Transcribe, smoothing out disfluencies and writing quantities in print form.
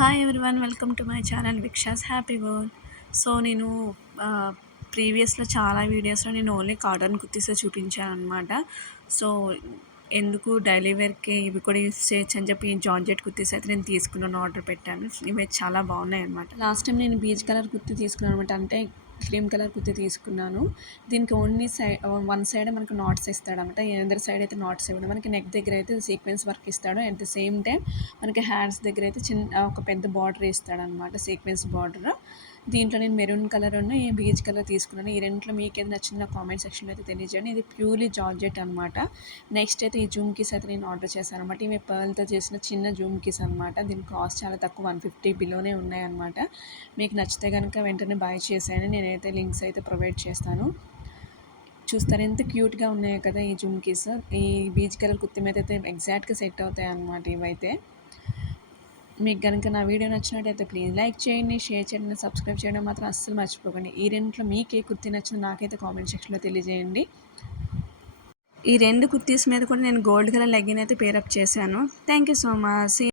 Hi everyone, welcome to my channel విక్షాస్ happy world. So నేను ప్రీవియస్లో చాలా వీడియోస్లో నేను ఓన్లీ కాటన్ కుర్తీసే చూపించాను అనమాట. సో ఎందుకు డైలీ వేర్కి ఇవి కూడా యూస్ చేయొచ్చు అని చెప్పి జార్జెట్ కుర్తీస్ అయితే నేను తీసుకున్నాను, ఆర్డర్ పెట్టాను. ఇవి చాలా బాగున్నాయి అనమాట. లాస్ట్ టైం నేను బీచ్ కలర్ కుర్తీ తీసుకున్నాను అనమాట, అంటే క్రీమ్ కలర్ కుర్తీ తీసుకున్నాను. దీనికి ఓన్లీ వన్ సైడ్ మనకు నాట్స్ ఇస్తాడనమాట, ఎదర్ సైడ్ అయితే నాట్స్ ఇవ్వడం, మనకి నెక్ దగ్గర అయితే సీక్వెన్స్ వర్క్ ఇస్తాడు. అట్ ద సేమ్ టైం మనకి హ్యాండ్స్ దగ్గర అయితే ఒక పెద్ద బార్డర్ ఇస్తాడనమాట, సీక్వెన్స్ బార్డర్. దీంట్లో నేను మెరూన్ కలర్ ఉన్న ఈ బీచ్ కలర్ తీసుకున్నాను. ఈ రెంట్లో మీకు ఏది నచ్చిందో నా కామెంట్ సెక్షన్లో అయితే తెలియజేయండి. ఇది ప్యూర్లీ జార్జెట్ అనమాట. నెక్స్ట్ అయితే ఈ జుమ్కీస్ అయితే నేను ఆర్డర్ చేశాను అనమాట. ఇవి పర్ల్తో చేసిన చిన్న జుమ్కీస్ అనమాట. దీని కాస్ట్ చాలా తక్కువ, 150 బిలోనే ఉన్నాయన్నమాట. మీకు నచ్చితే కనుక వెంటనే బై చేసాను. నేనైతే లింక్స్ అయితే ప్రొవైడ్ చేస్తాను, చూస్తారు. ఎంత క్యూట్గా ఉన్నాయో కదా ఈ జుమ్కీస్. ఈ బీచ్ కలర్ కుర్తి మీద అయితే ఎగ్జాక్ట్గా సెట్ అవుతాయి అన్నమాట ఇవైతే. మీకు కనుక నా వీడియో నచ్చినట్టయితే ప్లీజ్ లైక్ చేయండి, షేర్ చేయండి, సబ్స్క్రైబ్ చేయడం మాత్రం అస్సలు మర్చిపోకండి. ఈ రెంట్లో మీకు ఏ కుర్తీ నచ్చిందో నాకైతే కామెంట్ సెక్షన్లో తెలియజేయండి. ఈ రెండు కుర్తీస్ మీద కూడా నేను గోల్డ్ కలర్ లెగ్గిన్ అయితే పేరప్ చేశాను. Thank you so much.